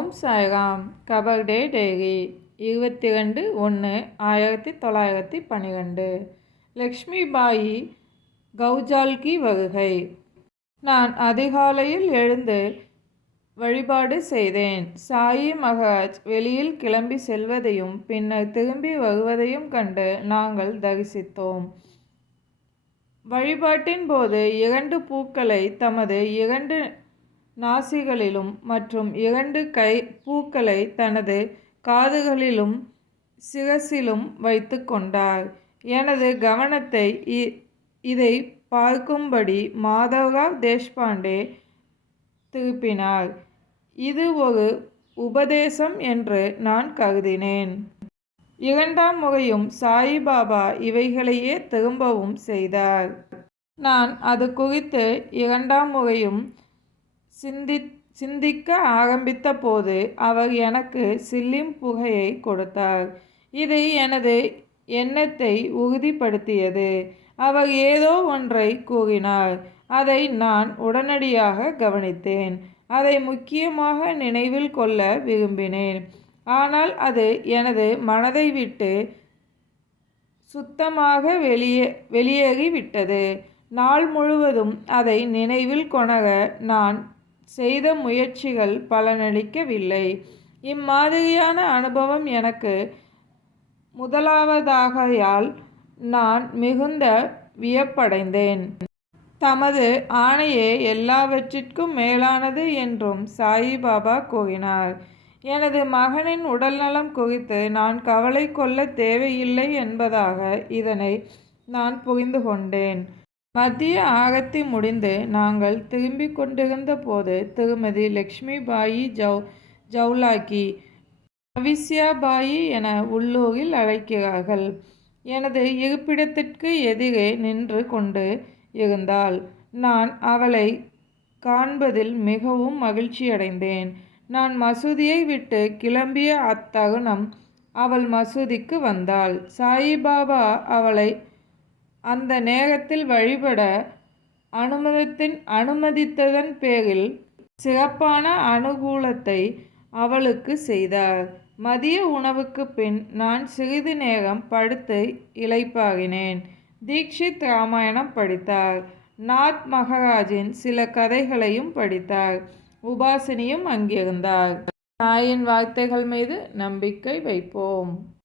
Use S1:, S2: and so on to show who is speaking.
S1: ஓம் Sairam. கபர்டே diary இருபத்தி ரெண்டு ஒன்று ஆயிரத்தி தொள்ளாயிரத்தி பன்னிரெண்டு லக்ஷ்மி பாயி கௌஜால்கி வருகை. நான் அதிகாலையில் எழுந்து வழிபாடு செய்தேன். சாயி மகாராஜ் வெளியில் கிளம்பி செல்வதையும் பின்னர் திரும்பி வருவதையும் கண்டு நாங்கள் தரிசித்தோம். வழிபாட்டின் போது இரண்டு பூக்களை தமது இரண்டு நாசிகளிலும் மற்றும் இரண்டு கை பூக்களை தனது காதுகளிலும் சிரசிலும் வைத்து கொண்டார். எனது கவனத்தை இதை பார்க்கும்படி மாதவராவ் தேஷ்பாண்டே திருப்பினார். இது ஒரு உபதேசம் என்று நான் கருதினேன். இரண்டாம் முறையும் சாயிபாபா இவைகளையே திரும்பவும் செய்தார். நான் அது குறித்து இரண்டாம் முறையும் சிந்தி சிந்திக்க ஆரம்பித்த போது அவர் எனக்கு சில்லிம் புகையை கொடுத்தார். இது எனது எண்ணத்தை உறுதிப்படுத்தியது. அவர் ஏதோ ஒன்றை கூறினார். அதை நான் உடனடியாக கவனித்தேன். அதை முக்கியமாக நினைவில் கொள்ள விரும்பினேன். ஆனால் அது எனது மனதை விட்டு சுத்தமாக வெளியே வெளியேறிவிட்டது. நாள் முழுவதும் அதை நினைவில் கொணர நான் செய்த முயற்சிகள் பலனளிக்கவில்லை. இம்மாதிரியான அனுபவம் எனக்கு முதலாவதாகையால் நான் மிகுந்த வியப்படைந்தேன். தமது ஆணையே எல்லாவற்றிற்கும் மேலானது என்றும் சாயிபாபா கூறினார். எனது மகனின் உடல்நலம் குறித்து நான் கவலை கொள்ள தேவையில்லை என்பதாக இதனை நான் புரிந்து கொண்டேன் மத்திய ஆகத்தி முடிந்து நாங்கள் திரும்பிக் கொண்டிருந்த போது திருமதி லக்ஷ்மி பாயி ஜவ் ஜவுலாக்கி அவிஸ்யாபாயி என உள்ளூரில் அழைக்கிறார்கள். எனது இருப்பிடத்திற்கு எதிரே நின்று கொண்டு இருந்தாள். நான் அவளை காண்பதில் மிகவும் மகிழ்ச்சியடைந்தேன். நான் மசூதியை விட்டு கிளம்பிய அத்தருணம் அவள் மசூதிக்கு வந்தாள். சாயிபாபா அவளை அந்த நேரத்தில் வழிபட அனுமதத்தின் அனுமதித்ததன் பேரில் சிறப்பான அனுகூலத்தை அவளுக்கு செய்தார். மதிய உணவுக்கு பின் நான் சிறிது நேரம் படுத்து இலைப்பாகினேன் தீக்ஷித் ராமாயணம் படித்தார். நாத் மகாராஜின் சில கதைகளையும் படித்தார். உபாசினியும் அங்கிருந்தார். தாயின் வார்த்தைகள் மீது நம்பிக்கை வைப்போம்.